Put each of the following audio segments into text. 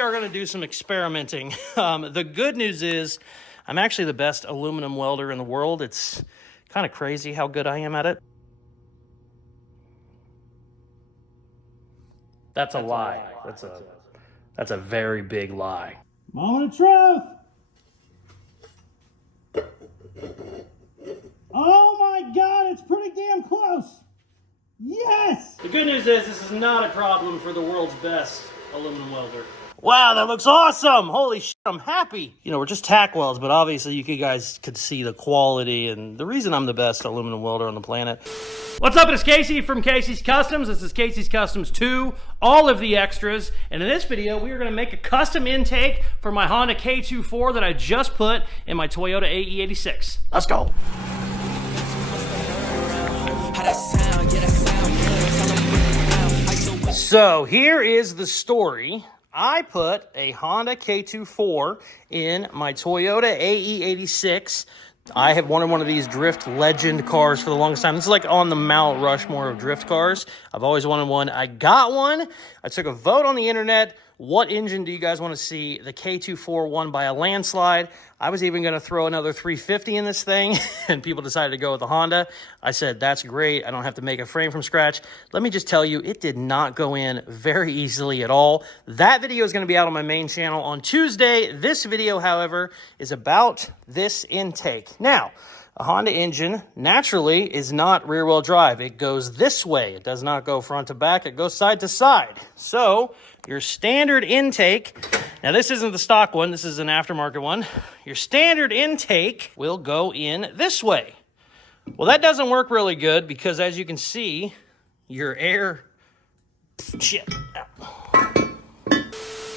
we are going to do some experimenting. The good news is I'm actually the best aluminum welder in the world. It's kind of crazy how good I am at it. That's a lie. That's a very big lie. Moment of truth. Oh my God, it's pretty damn close. Yes! The good news is this is not a problem for the world's best aluminum welder. Wow, that looks awesome! Holy shit, I'm happy! You know, we're just tack welds, but obviously you guys could see the quality and the reason I'm the best aluminum welder on the planet. What's up, it's Casey from Casey's Customs. This is Casey's Customs 2, all of the extras. And in this video, we are gonna make a custom intake for my Honda K24 that I just put in my Toyota AE86. Let's go! So here is the story. I put a Honda K24 in my Toyota AE86. I have wanted one of these drift legend cars for the longest time. This is like on the Mount Rushmore of drift cars. I've always wanted one. I got one. I took a vote on the internet. What engine do you guys want to see? The K24 won by a landslide. I was even going to throw another 350 in this thing, and people decided to go with the Honda. I said, that's great. I don't have to make a frame from scratch. Let me just tell you, it did not go in very easily at all. That video is going to be out on my main channel on Tuesday. This video, however, is about this intake. Now, a Honda engine, naturally, is not rear-wheel drive. It goes this way. It does not go front to back. It goes side to side. So, your standard intake, now this isn't the stock one, this is an aftermarket one. Your standard intake will go in this way. Well, that doesn't work really good because as you can see, your air, shit.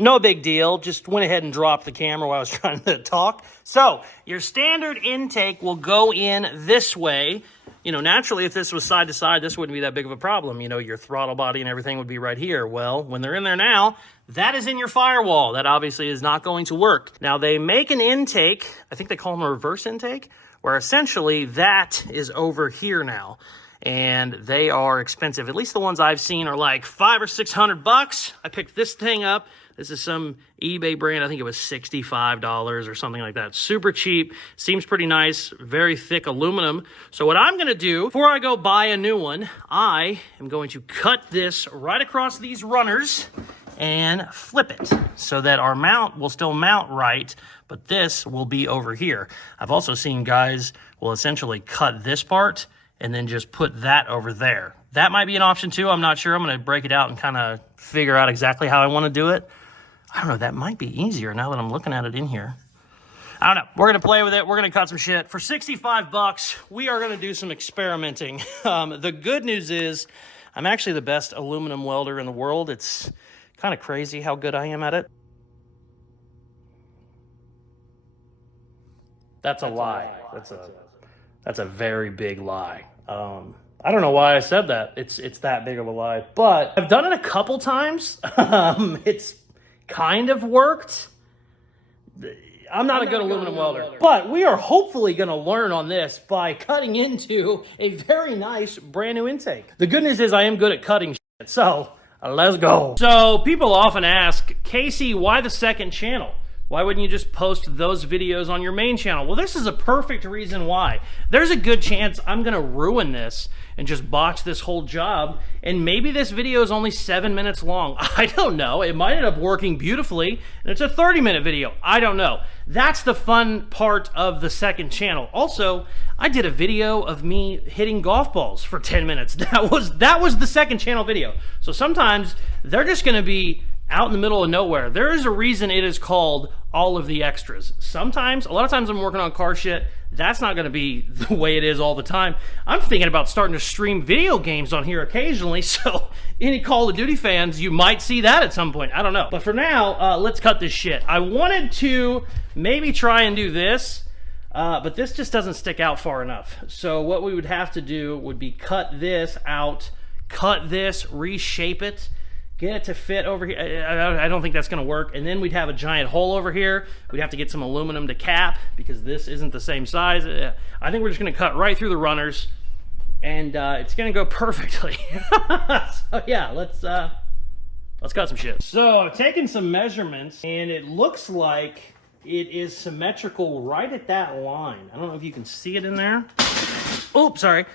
No big deal, just went ahead and dropped the camera while I was trying to talk. So, your standard intake will go in this way. You know, naturally, if this was side to side, this wouldn't be that big of a problem. You know, your throttle body and everything would be right here. Well, when they're in there now, that is in your firewall. That obviously is not going to work. Now, they make an intake, I think they call them a reverse intake, where essentially that is over here now. And they are expensive. At least the ones I've seen are like $500 or $600. I picked this thing up. This is some eBay brand. I think it was $65 or something like that. Super cheap. Seems pretty nice. Very thick aluminum. So what I'm going to do, before I go buy a new one, I am going to cut this right across these runners and flip it so that our mount will still mount right, but this will be over here. I've also seen guys will essentially cut this part and then just put that over there. That might be an option too. I'm not sure. I'm going to break it out and kind of figure out exactly how I want to do it. I don't know. That might be easier now that I'm looking at it in here. I don't know. We're going to play with it. We're going to cut some shit. For 65 bucks, we are going to do some experimenting. The good news is I'm actually the best aluminum welder in the world. It's kind of crazy how good I am at it. That's a lie. That's a very big lie. I don't know why I said that. It's that big of a lie. But I've done it a couple times. It's kind of worked. I'm not a good aluminum welder. But we are hopefully going to learn on this by cutting into a very nice brand new intake. The good news is I am good at cutting shit. So let's go. So people often ask, Casey, why the second channel? Why wouldn't you just post those videos on your main channel? Well, this is a perfect reason why. There's a good chance I'm gonna ruin this and just botch this whole job, and maybe this video is only 7 minutes long. I don't know. It might end up working beautifully, and it's a 30-minute video. I don't know. That's the fun part of the second channel. Also, I did a video of me hitting golf balls for 10 minutes. That was the second channel video. So sometimes they're just gonna be out in the middle of nowhere. There is a reason it is called all of the extras. Sometimes, a lot of times I'm working on car shit, that's not gonna be the way it is all the time. I'm thinking about starting to stream video games on here occasionally, so any Call of Duty fans, you might see that at some point. I don't know. But for now, let's cut this shit. I wanted to maybe try and do this, but this just doesn't stick out far enough. So what we would have to do would be cut this out, cut this, reshape it, get it to fit over here. I don't think that's gonna work. And then we'd have a giant hole over here. We'd have to get some aluminum to cap because this isn't the same size. I think we're just gonna cut right through the runners and it's gonna go perfectly. So yeah, let's Let's cut some shit. So I've taken some measurements and it looks like it is symmetrical right at that line. I don't know if you can see it in there. Oh, sorry.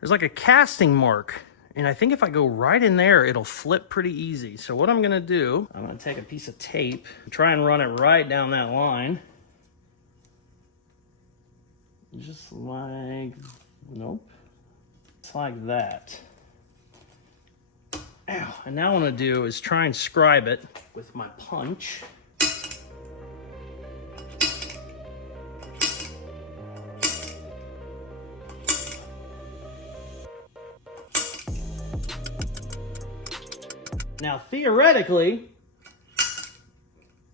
There's like a casting mark. And I think if I go right in there, it'll flip pretty easy. So what I'm gonna do, I'm gonna take a piece of tape, try and run it right down that line. Just like, nope. It's like that. Ow. And now what I'm gonna do is try and scribe it with my punch. Now, theoretically,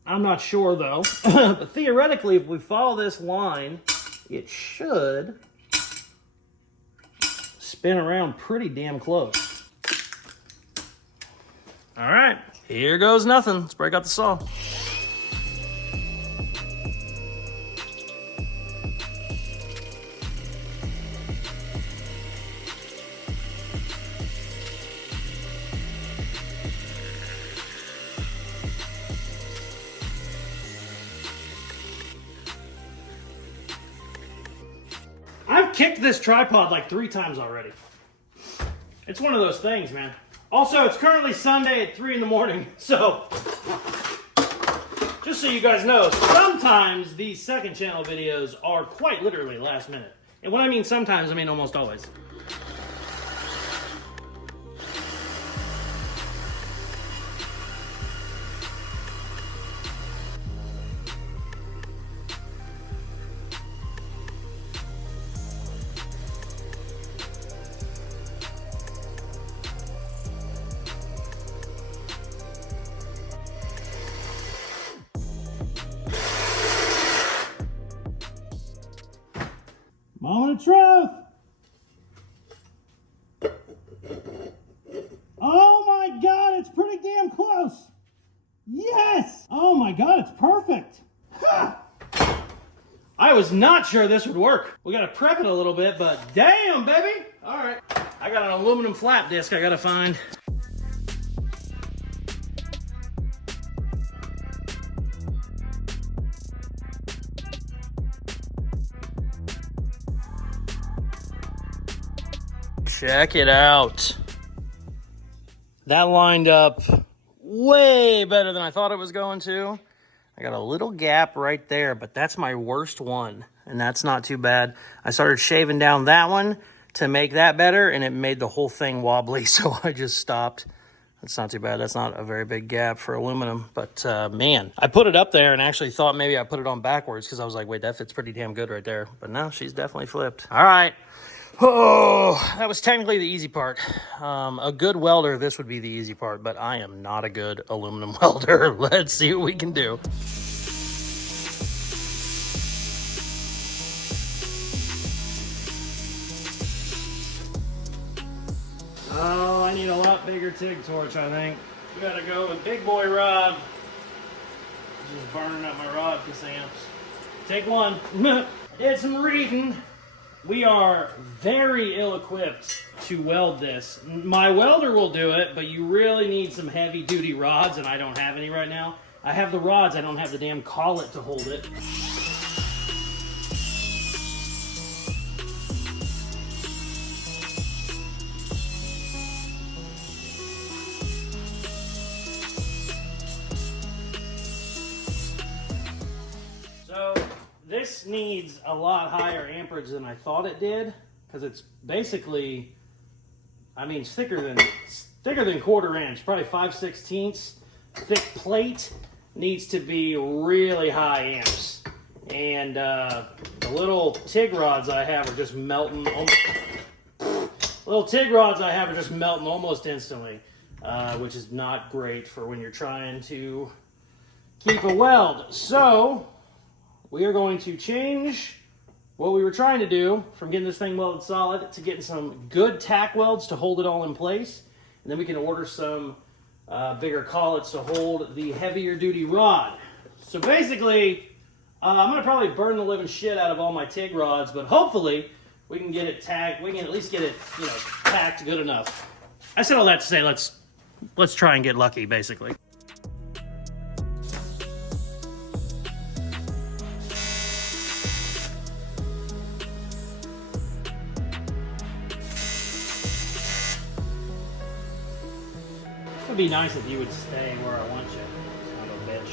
I'm not sure though, but theoretically, if we follow this line, it should spin around pretty damn close. All right, here goes nothing. Let's break out the saw. I've kicked this tripod like 3 times already. It's one of those things, man. Also, it's currently Sunday at 3 in the morning, so just so you guys know, sometimes these second channel videos are quite literally last minute. And when I mean sometimes, I mean almost always. Moment of truth. Oh my God, it's pretty damn close. Yes. Oh my God, it's perfect. Ha! I was not sure this would work. We gotta prep it a little bit, but damn, baby. All right, I got an aluminum flap disc I gotta find. Check it out. That lined up way better than I thought it was going to. I got a little gap right there, but that's my worst one, and that's not too bad. I started shaving down that one to make that better, and it made the whole thing wobbly, so I just stopped. That's not too bad. That's not a very big gap for aluminum, but man, I put it up there and actually thought maybe I put it on backwards because I was like, wait, that fits pretty damn good right there. But no, she's definitely flipped. All right. Oh, that was technically the easy part. A good welder, this would be the easy part, but I am not a good aluminum welder. Let's see what we can do. Oh, I need a lot bigger TIG torch, I think. We gotta go with big boy rod. Just burning up my rod for amps. Take one. Did some reading. We are very ill-equipped to weld this. My welder will do it, but you really need some heavy-duty rods, and I don't have any right now. I have the rods, I don't have the damn collet to hold it. This needs a lot higher amperage than I thought it did, because it's basically, I mean, it's thicker than 1/4 inch, probably 5/16. Thick plate needs to be really high amps, and the little TIG rods I have are just melting. Almost instantly, which is not great for when you're trying to keep a weld. So we are going to change what we were trying to do from getting this thing welded solid to getting some good tack welds to hold it all in place. And then we can order some bigger collets to hold the heavier duty rod. So basically, I'm going to probably burn the living shit out of all my TIG rods, but hopefully we can get it tacked. We can at least get it, tacked good enough. I said all that to say let's let's try and get lucky, basically. It would be nice if you would stay where I want you, son of a bitch.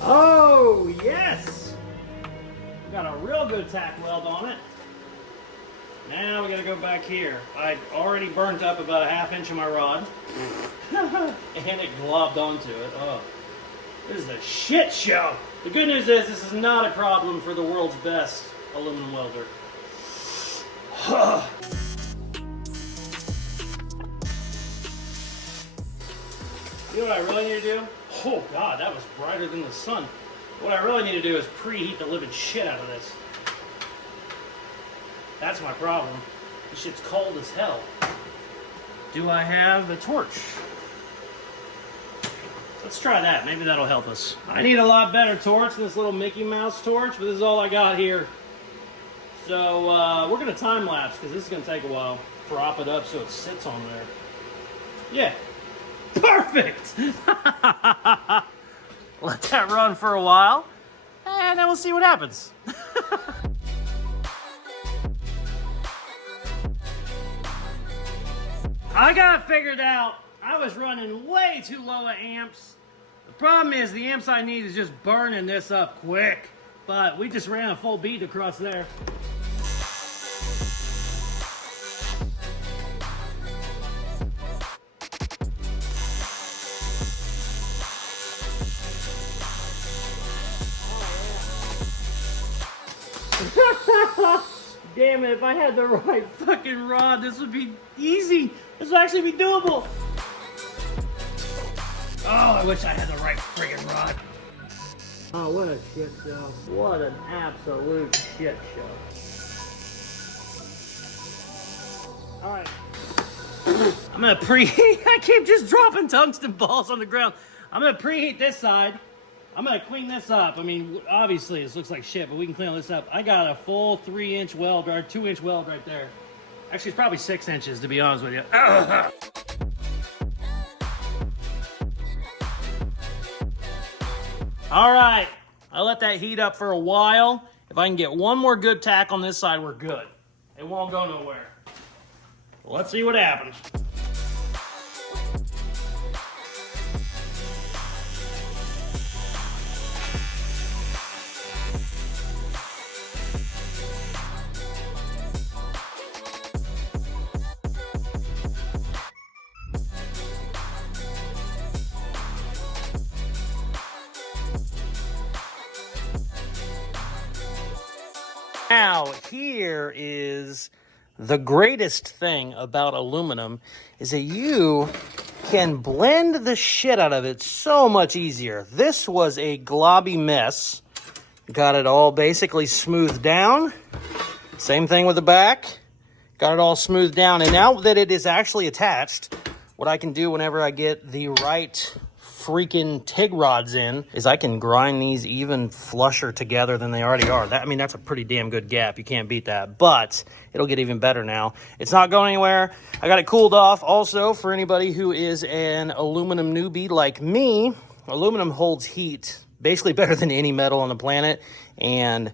Oh, yes! We got a real good tack weld on it. Now we gotta go back here. I already burnt up about a ½ inch of my rod. And it globbed onto it. Oh, this is a shit show. The good news is this is not a problem for the world's best aluminum welder. You know what I really need to do? Oh God, that was brighter than the sun. What I really need to do is preheat the living shit out of this. That's my problem. This shit's cold as hell. Do I have a torch? Let's try that. Maybe that'll help us. I need a lot better torch than this little Mickey Mouse torch, but this is all I got here. So we're gonna time lapse because this is gonna take a while. Prop it up so it sits on there. Yeah. Perfect! Let that run for a while, and then we'll see what happens. I got it figured out. I was running way too low at amps. The problem is the amps I need is just burning this up quick. But we just ran a full bead across there. Damn it, if I had the right fucking rod, this would be easy. This would actually be doable. Oh, I wish I had the right friggin' rod. Oh, what a shit show. What an absolute shit show. Alright. I'm gonna preheat. I keep just dropping tungsten balls on the ground. I'm gonna preheat this side. I'm gonna clean this up. I mean, obviously this looks like shit, but we can clean this up. I got a full 3-inch weld, or 2-inch weld right there. Actually, it's probably 6 inches, to be honest with you. All right, I let that heat up for a while. If I can get one more good tack on this side, we're good. It won't go nowhere. Let's see what happens. Now, here is the greatest thing about aluminum is that you can blend the shit out of it so much easier. This was a globby mess. Got it all basically smoothed down. Same thing with the back. Got it all smoothed down. And now that it is actually attached, what I can do whenever I get the right freaking TIG rods in is I can grind these even flusher together than they already are. I mean, that's a pretty damn good gap. You can't beat that, but it'll get even better now. It's not going anywhere. I got it cooled off. Also, for anybody who is an aluminum newbie like me, aluminum holds heat basically better than any metal on the planet, and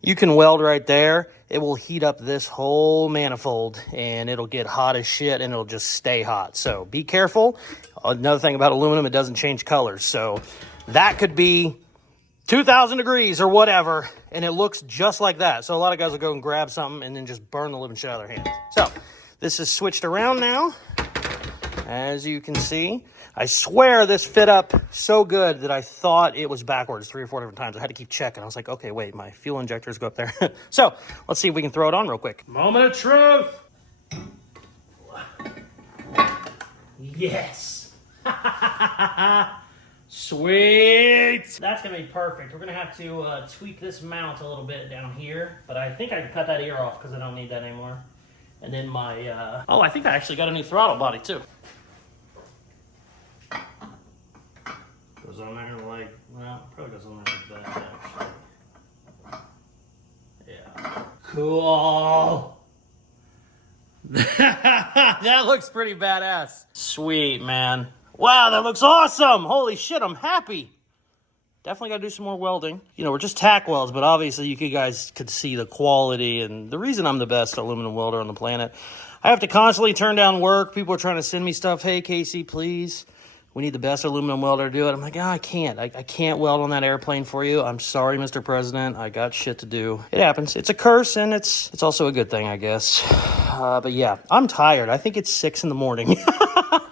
you can weld right there. It will heat up this whole manifold, and it'll get hot as shit, and it'll just stay hot. So be careful. Another thing about aluminum, it doesn't change colors. So that could be 2,000 degrees or whatever, and it looks just like that. So a lot of guys will go and grab something and then just burn the living shit out of their hands. So this is switched around now, as you can see. I swear this fit up so good that I thought it was backwards 3 or 4 different times. I had to keep checking. I was like, okay, wait, my fuel injectors go up there. So let's see if we can throw it on real quick. Moment of truth. Yes. Sweet. That's going to be perfect. We're going to have to tweak this mount a little bit down here. But I think I can cut that ear off because I don't need that anymore. And then my... oh, I think I actually got a new throttle body too. Goes goes on there like, well, probably goes on there like that, actually. Yeah. Cool. That looks pretty badass. Sweet, man. Wow, that looks awesome. Holy shit, I'm happy. Definitely got to do some more welding. You know, we're just tack welds, but obviously you guys could see the quality and the reason I'm the best aluminum welder on the planet. I have to constantly turn down work. People are trying to send me stuff. Hey, Casey, please. We need the best aluminum welder to do it. I'm like, oh, I can't. I can't weld on that airplane for you. I'm sorry, Mr. President. I got shit to do. It happens. It's a curse, and it's also a good thing, I guess. But yeah, I'm tired. I think it's 6 in the morning.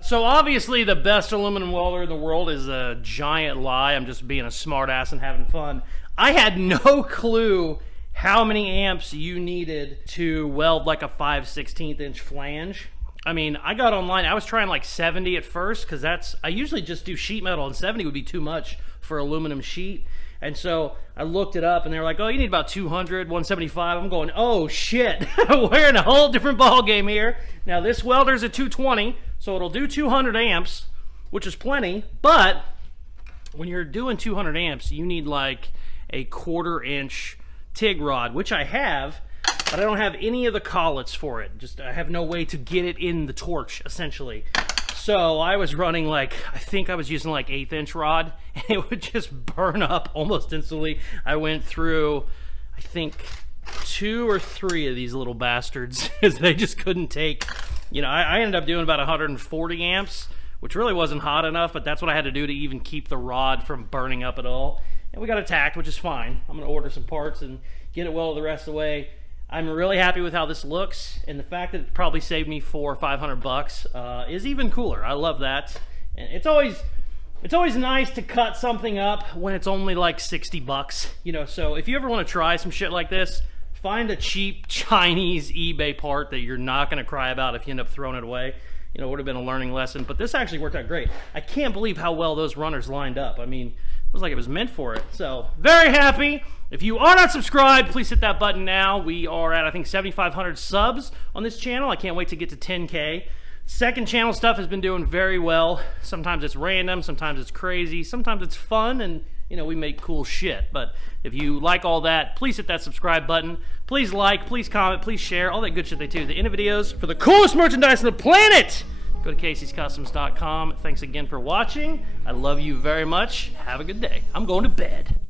So obviously the best aluminum welder in the world is a giant lie. I'm just being a smart ass and having fun. I had no clue how many amps you needed to weld like a 5/16 inch flange. I mean, I got online, I was trying like 70 at first, because I usually just do sheet metal, and 70 would be too much for aluminum sheet. And so I looked it up, and they were like, oh, you need about 200, 175. I'm going, oh shit, we're in a whole different ball game here. Now this welder's a 220, so it'll do 200 amps, which is plenty, but when you're doing 200 amps, you need like a 1/4 inch TIG rod, which I have, but I don't have any of the collets for it. I have no way to get it in the torch, essentially. So I was running like, I think I was using like 1/8 inch rod, and it would just burn up almost instantly. I went through, I think, 2 or 3 of these little bastards, because they just couldn't take, you know, I ended up doing about 140 amps, which really wasn't hot enough, but that's what I had to do to even keep the rod from burning up at all. And we got it tacked, which is fine. I'm gonna order some parts and get it welded the rest of the way. I'm really happy with how this looks, and the fact that it probably saved me $400 or $500 is even cooler. I love that. And it's always nice to cut something up when it's only like $60, you know. So if you ever want to try some shit like this, find a cheap Chinese eBay part that you're not going to cry about if you end up throwing it away. You know, it would have been a learning lesson, but this actually worked out great. I can't believe how well those runners lined up. I mean, it was like it was meant for it. So very happy. If you are not subscribed, please hit that button now. We are at, I think, 7,500 subs on this channel. I can't wait to get to 10K. Second channel stuff has been doing very well. Sometimes it's random, sometimes it's crazy, sometimes it's fun, and you know, we make cool shit. But if you like all that, please hit that subscribe button. Please like, please comment, please share, all that good shit they do. The end of videos for the coolest merchandise on the planet. Go to Caseyscustoms.com. Thanks again for watching. I love you very much. Have a good day. I'm going to bed.